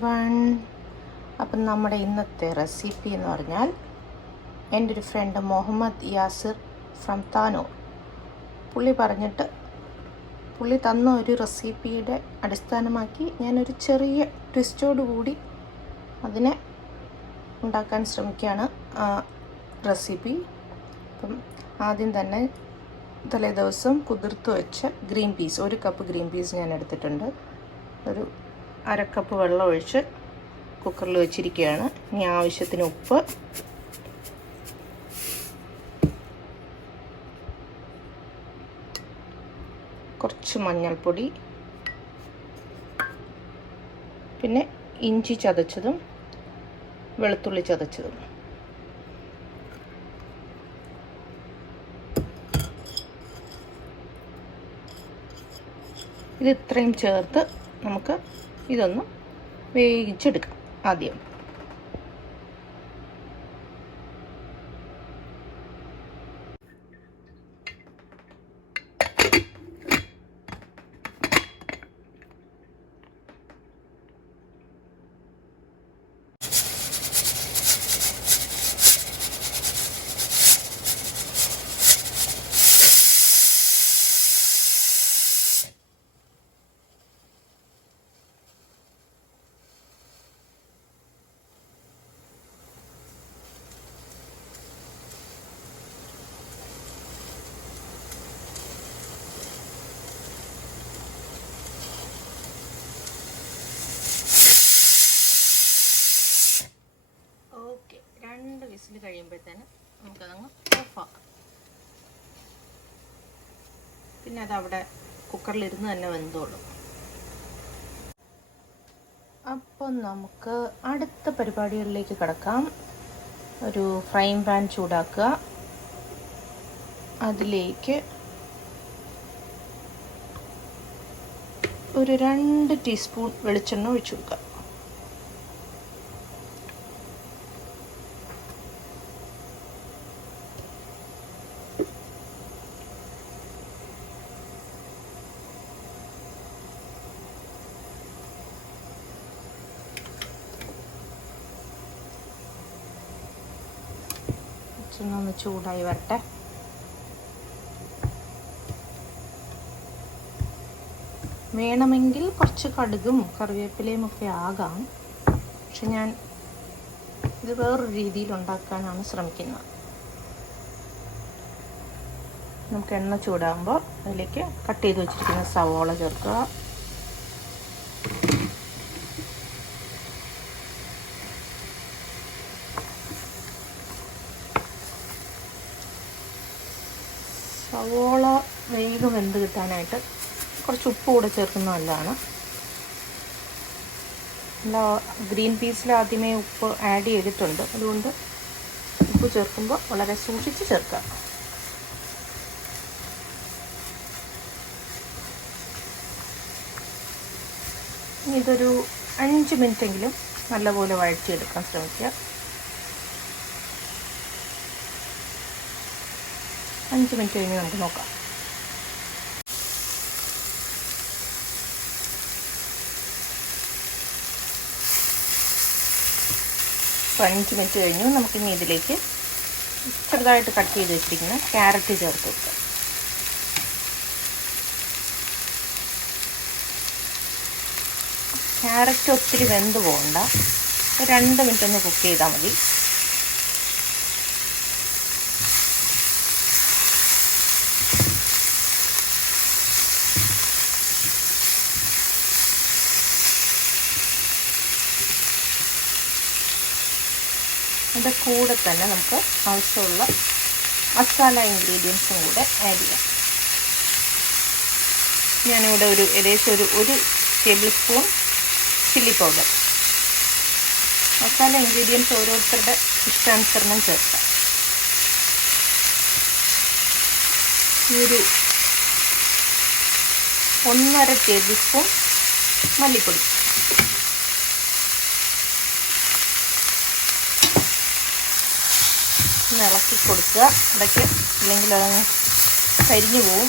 Everyone. അപ്പം നമ്മുടെ ഇന്നത്തെ റെസിപ്പി എന്ന് പറഞ്ഞാൽ എൻ്റെ ഒരു ഫ്രണ്ട് മുഹമ്മദ് യാസിർ ഫ്രം താനൂർ പുള്ളി തന്ന ഒരു റെസിപ്പിയുടെ അടിസ്ഥാനമാക്കി ഞാനൊരു ചെറിയ ട്വിസ്റ്റോട് കൂടി അതിനെ ഉണ്ടാക്കാൻ ശ്രമിക്കുകയാണ് റെസിപ്പി. അപ്പം ആദ്യം തന്നെ തലേദിവസം കുതിർത്ത് വെച്ച green peas, 1 cup green peas ഞാൻ എടുത്തിട്ടുണ്ട്. ഒരു 1/2 കപ്പ് വെള്ളം ഒഴിച്ച് കുക്കറിൽ വെച്ചിരിക്കുകയാണ്. ഇനി ആവശ്യത്തിന് ഉപ്പ്, കുറച്ച് മഞ്ഞൾപ്പൊടി, പിന്നെ ഇഞ്ചി ചതച്ചതും വെളുത്തുള്ളി ചതച്ചതും. ഇത് ഇത്രയും ചേർത്ത് നമുക്ക് ഇതൊന്ന് വേവിച്ചെടുക്കാം. ആദ്യം രണ്ട് വിസിൽ കഴിയുമ്പോഴത്തേന് നമുക്കതങ്ങ് ഓഫാക്കാം. പിന്നെ അതവിടെ കുക്കറിലിരുന്ന് തന്നെ വെന്തോളും. അപ്പം നമുക്ക് അടുത്ത പരിപാടികളിലേക്ക് കിടക്കാം. ഒരു ഫ്രൈങ് പാൻ ചൂടാക്കുക. അതിലേക്ക് ഒരു 2 ടീസ്പൂൺ വെളിച്ചെണ്ണ ഒഴിച്ചു കൊടുക്കുക. ഒന്ന് ചൂടായി വരട്ടെ. വേണമെങ്കിൽ കുറച്ച് കടുകും കറിവേപ്പിലയും ഒക്കെ ആകാം. പക്ഷെ ഞാൻ ഇത് വേറൊരു രീതിയിൽ ഉണ്ടാക്കാനാണ് ശ്രമിക്കുന്നത്. നമുക്ക് എണ്ണ ചൂടാകുമ്പോൾ അതിലേക്ക് കട്ട് ചെയ്ത് വെച്ചിരിക്കുന്ന സവോള ചേർക്കുക. സവോള വേഗം വെന്ത് കിട്ടാനായിട്ട് കുറച്ച് ഉപ്പ് കൂടെ ചേർക്കുന്നത് നല്ലതാണ്. ഗ്രീൻ പീസിൽ ആദ്യമേ ഉപ്പ് ആഡ് ചെയ്തിട്ടുണ്ട്, അതുകൊണ്ട് ഉപ്പ് ചേർക്കുമ്പോൾ വളരെ സൂക്ഷിച്ച് ചേർക്കുക. ഇതൊരു 5 മിനിറ്റെങ്കിലും നല്ലപോലെ വഴറ്റിയെടുക്കാൻ ശ്രമിക്കുക. 5 മിനിറ്റ് കഴിഞ്ഞ് നമുക്ക് നോക്കാം. അപ്പോൾ 5 മിനിറ്റ് കഴിഞ്ഞു. നമുക്കിനി ഇതിലേക്ക് ചെറുതായിട്ട് കട്ട് ചെയ്ത് വെച്ചിരിക്കുന്ന ക്യാരറ്റ് ചേർത്ത് വെക്കാം. ക്യാരറ്റ് ഒത്തിരി വെന്ത് പോകണ്ട, 2 മിനിറ്റ് ഒന്ന് കുക്ക് ചെയ്താൽ മതി. അതിൻ്റെ കൂടെ തന്നെ നമുക്ക് ആവശ്യമുള്ള മസാല ഇൻഗ്രീഡിയൻസും കൂടെ ആഡ് ചെയ്യാം. ഞാനിവിടെ ഏകദേശം ഒരു table spoon chilli powder. Masala ingredients ഓരോരുത്തരുടെ ഇഷ്ടാനുസരണം ചേർക്കാം. ഒരു 1.5 ടേബിൾ സ്പൂൺ മല്ലിപ്പൊടി, ഇളക്കി കൊടുക്കുക. ഇടയ്ക്ക് ഇല്ലെങ്കിൽ അതങ്ങ് കരിഞ്ഞു പോവും.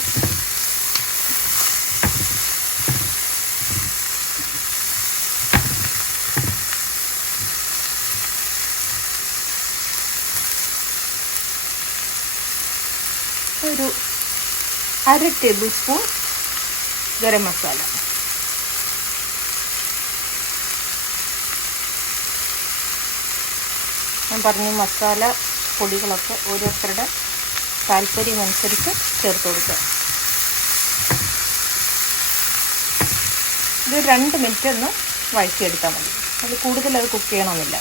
ഒരു 1/2 ടേബിൾ സ്പൂൺ ഗരം മസാല. ഞാൻ പറഞ്ഞു മസാല പൊടികളൊക്കെ ഓരോരുത്തരുടെ താല്പര്യമനുസരിച്ച് ചേർത്ത് കൊടുക്കുക. ഇത് 2 മിനിറ്റ് ഒന്ന് വഴറ്റിയെടുത്താൽ മതി. അതിൽ കൂടുതൽ അത് കുക്ക് ചെയ്യണമെന്നില്ല.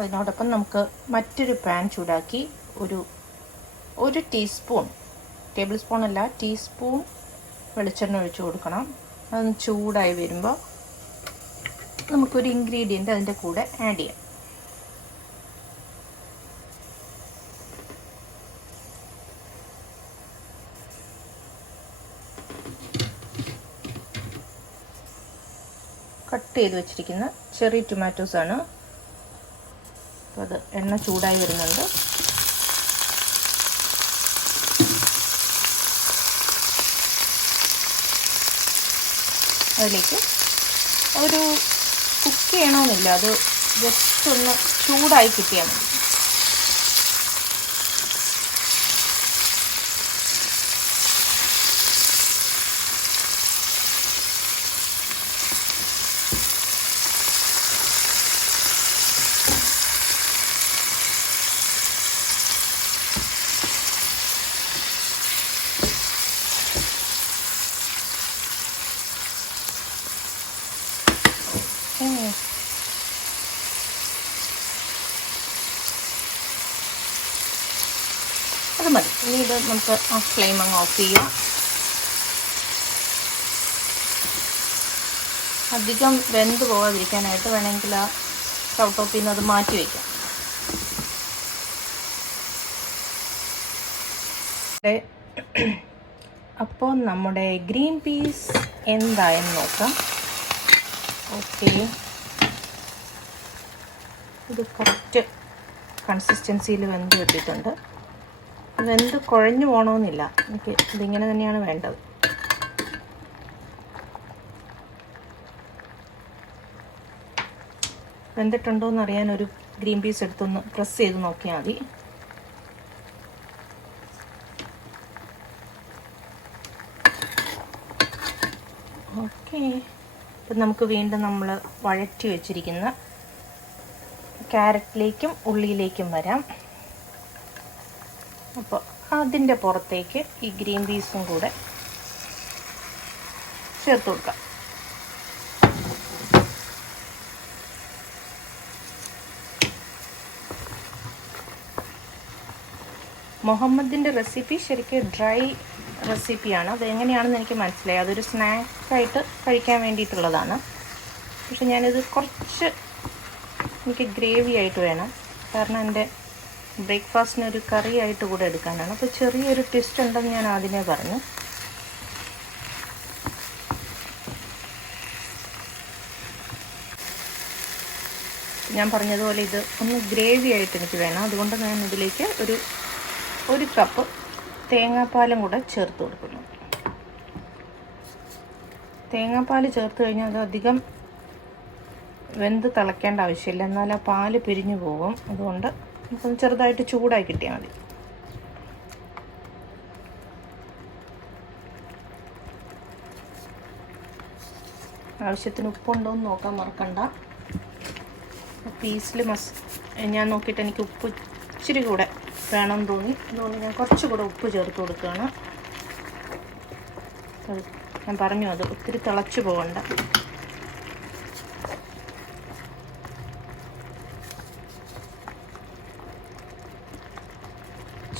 അതിനോടൊപ്പം നമുക്ക് മറ്റൊരു പാൻ ചൂടാക്കി ഒരു ടീസ്പൂൺ, ടേബിൾ സ്പൂൺ അല്ല, ടീസ്പൂൺ വെളിച്ചെണ്ണ ഒഴിച്ച് കൊടുക്കണം. അതൊന്ന് ചൂടായി വരുമ്പോൾ നമുക്കൊരു ഇൻഗ്രീഡിയൻ്റ് അതിൻ്റെ കൂടെ ആഡ് ചെയ്യാം. കട്ട് ചെയ്ത് വെച്ചിരിക്കുന്ന ചെറി ടൊമാറ്റോസാണ്. അപ്പോൾ അത് എണ്ണ ചൂടായി വരുന്നുണ്ട്. അതിലേക്ക് ഒരു കുക്ക് ചെയ്യണമെന്നില്ല, അത് ജസ്റ്റ് ഒന്ന് ചൂടായി കിട്ടിയാൽ മതി. അത് മതി. ഇനി ഇത് നമുക്ക് ആ ഫ്ലെയിം അങ്ങ് ഓഫ് ചെയ്യാം. അധികം വെന്ത് പോകാതിരിക്കാനായിട്ട് വേണമെങ്കിൽ ആ സ്റ്റൗ ടോപ്പിൽ നിന്ന് അത് മാറ്റി വയ്ക്കാം. അപ്പോൾ നമ്മുടെ ഗ്രീൻ പീസ് എന്തായെന്ന് നോക്കാം. ഓക്കെ, ഇത് കറക്റ്റ് കൺസിസ്റ്റൻസിയിൽ വെന്ത് കിട്ടിയിട്ടുണ്ട്. വെന്ത് കുഴഞ്ഞു പോകണമെന്നില്ല, എനിക്ക് ഇതിങ്ങനെ തന്നെയാണ് വേണ്ടത്. വെന്തിട്ടുണ്ടോ എന്ന് അറിയാൻ ഒരു ഗ്രീൻ പീസ് എടുത്തൊന്ന് പ്രസ് ചെയ്ത് നോക്കിയാൽ മതി. ഓക്കെ, ഇപ്പം നമുക്ക് വീണ്ടും നമ്മൾ വഴറ്റി വെച്ചിരിക്കുന്ന ക്യാരറ്റിലേക്കും ഉള്ളിയിലേക്കും വരാം. അപ്പോൾ അതിൻ്റെ പുറത്തേക്ക് ഈ ഗ്രീൻ പീസും കൂടെ ചേർത്ത് കൊടുക്കാം. മുഹമ്മദിൻ്റെ റെസിപ്പി ശരിക്കും ഡ്രൈ റെസിപ്പിയാണ്. അതെങ്ങനെയാണെന്ന് എനിക്ക് മനസ്സിലായി. അതൊരു സ്നാക്കായിട്ട് കഴിക്കാൻ വേണ്ടിയിട്ടുള്ളതാണ്. പക്ഷെ ഞാനിത് കുറച്ച് എനിക്ക് ഗ്രേവി ആയിട്ട് വേണം, കാരണം എൻ്റെ ബ്രേക്ക്ഫാസ്റ്റിനൊരു കറി ആയിട്ട് കൂടെ എടുക്കാനാണ്. അപ്പോൾ ചെറിയൊരു ട്വിസ്റ്റ് ഉണ്ടെന്ന് ഞാൻ ആദ്യമേ പറഞ്ഞു. ഞാൻ പറഞ്ഞതുപോലെ ഇത് ഒന്ന് ഗ്രേവി ആയിട്ട് എനിക്ക് വേണം. അതുകൊണ്ട് ഞാൻ ഇതിലേക്ക് ഒരു കപ്പ് തേങ്ങാപ്പാലും കൂടെ ചേർത്ത് കൊടുക്കുന്നു. തേങ്ങാപ്പാൽ ചേർത്ത് കഴിഞ്ഞാൽ അത് അധികം വെന്ത് തിളയ്ക്കേണ്ട ആവശ്യമില്ല, എന്നാൽ ആ പാല് പിരിഞ്ഞു പോകും. അതുകൊണ്ട് നമുക്കൊന്ന് ചെറുതായിട്ട് ചൂടായി കിട്ടിയാൽ മതി. ആവശ്യത്തിന് ഉപ്പുണ്ടോ എന്ന് നോക്കാൻ മറക്കണ്ട. പീസിൽ ഞാൻ നോക്കിയിട്ട് എനിക്ക് ഉപ്പ് ഇച്ചിരി കൂടെ വേണമെന്ന് തോന്നി. അതുകൊണ്ട് ഞാൻ കുറച്ചുകൂടെ ഉപ്പ് ചേർത്ത് കൊടുക്കുകയാണ്. ഞാൻ പറഞ്ഞു അത് ഒത്തിരി തിളച്ച് പോകണ്ട.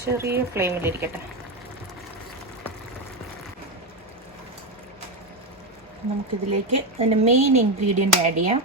ചെറിയ ഫ്ലെയിമിലിരിക്കട്ടെ. നമുക്കിതിലേക്ക് അതിൻ്റെ മെയിൻ ഇൻഗ്രീഡിയൻ്റ് ആഡ് ചെയ്യാം.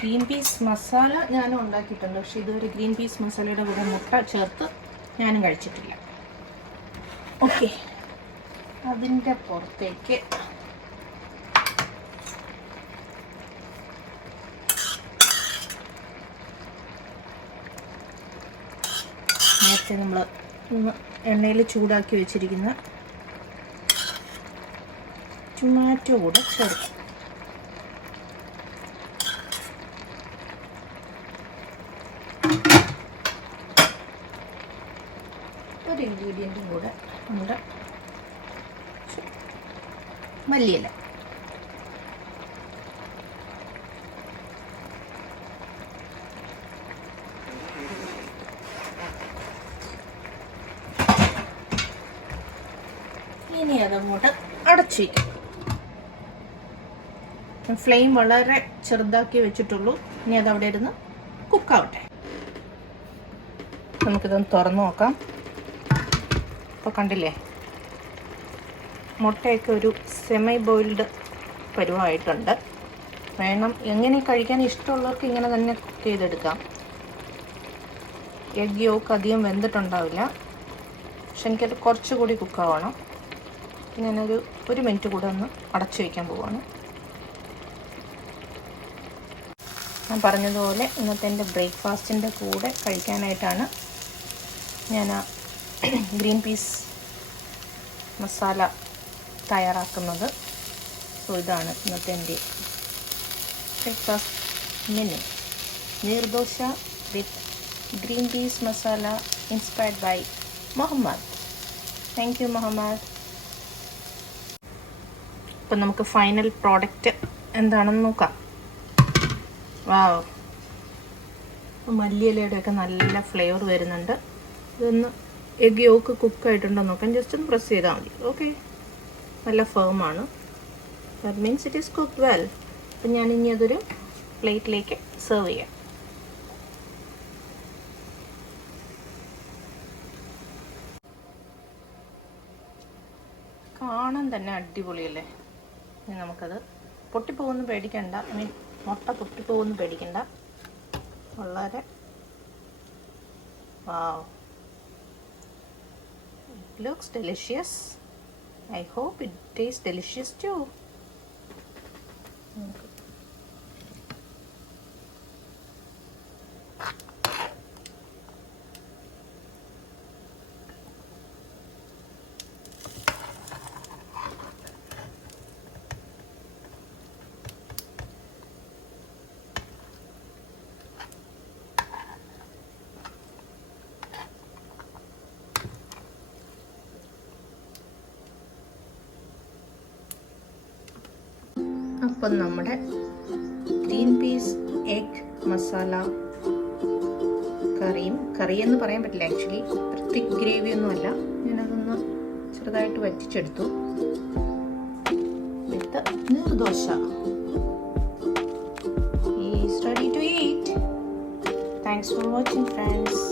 ഗ്രീൻ പീസ് മസാല ഞാനും ഉണ്ടാക്കിയിട്ടുണ്ട്, പക്ഷേ ഇതുവരെ ഗ്രീൻ പീസ് മസാലയുടെ കൂടെ മുട്ട ചേർത്ത് ഞാനും കഴിച്ചിട്ടില്ല. ഓക്കെ, അതിൻ്റെ പുറത്തേക്ക് നേരത്തെ നമ്മൾ എണ്ണയിൽ ചൂടാക്കി വെച്ചിരിക്കുന്ന ടൊമാറ്റോ കൂടെ ചേർക്കും. ഒരു ഇൻഗ്രീഡിയൻറ്റും കൂടെ നമ്മുടെ മല്ലിയില. ഇനി അതങ്ങോട്ട് അടച്ചു വയ്ക്കും. ഫ്ലെയിം വളരെ ചെറുതാക്കി വെച്ചിട്ടുള്ളൂ. ഇനി അതവിടെ ഇരുന്ന് കുക്കാവട്ടെ. നമുക്കിതൊന്ന് തുറന്നു നോക്കാം. ഇപ്പോൾ കണ്ടില്ലേ, മുട്ടയൊക്കെ ഒരു സെമി ബോയിൽഡ് പരുവമായിട്ടുണ്ട്. വേണം എങ്ങനെ കഴിക്കാൻ ഇഷ്ടമുള്ളവർക്ക് ഇങ്ങനെ തന്നെ കുക്ക് ചെയ്തെടുക്കാം. എഗ് യോക്ക് അധികം വെന്തിട്ടുണ്ടാവില്ല, പക്ഷെ എനിക്കത് കുറച്ചുകൂടി കുക്കാവണം. ഞാനൊരു മിനിറ്റ് കൂടെ ഒന്ന് അടച്ചു വയ്ക്കാൻ പോവാണ്. ഞാൻ പറഞ്ഞതുപോലെ ഇന്നത്തെ എൻ്റെ ബ്രേക്ക്ഫാസ്റ്റിൻ്റെ കൂടെ കഴിക്കാനായിട്ടാണ് ഞാൻ ഗ്രീൻ പീസ് മസാല തയ്യാറാക്കുന്നത്. സോ ഇതാണ് ഇന്നത്തെ എൻ്റെ breakfast menu. Neer dosa with green peas masala inspired by Muhammad. Thank you Muhammad. ഇപ്പം നമുക്ക് ഫൈനൽ പ്രോഡക്റ്റ് എന്താണെന്ന് നോക്കാം. വാവ്, മല്ലിയിലയുടെയൊക്കെ നല്ല ഫ്ലേവർ വരുന്നുണ്ട്. ഇതൊന്ന് എഗ് യോക്ക് കുക്കായിട്ടുണ്ടോ നോക്കാം. ജസ്റ്റ് ഒന്ന് പ്രസ് ചെയ്താൽ മതി. ഓക്കെ, നല്ല ഫേമാണ്. That means it is cooked well. അപ്പം ഞാനിനി അതൊരു പ്ലേറ്റിലേക്ക് സെർവ് ചെയ്യാം. കാണാൻ തന്നെ അടിപൊളിയല്ലേ. ഇനി നമുക്കത് പൊട്ടിപ്പോകുന്നു പേടിക്കണ്ട. മുട്ട പൊട്ടിപ്പോകുന്നു പേടിക്കണ്ട. വളരെ വാവ്, it looks delicious. I hope it tastes delicious too. അപ്പം നമ്മുടെ ഗ്രീൻ പീസ് എഗ് മസാല കറി എന്ന് പറയാൻ പറ്റില്ല. ആക്ച്വലി അത്ര തിക്ക് ഗ്രേവി ഒന്നുമല്ല. ഞാനതൊന്ന് ചെറുതായിട്ട് വറ്റിച്ചെടുത്തു with neer dosa. Is ready to eat. Thanks for watching friends.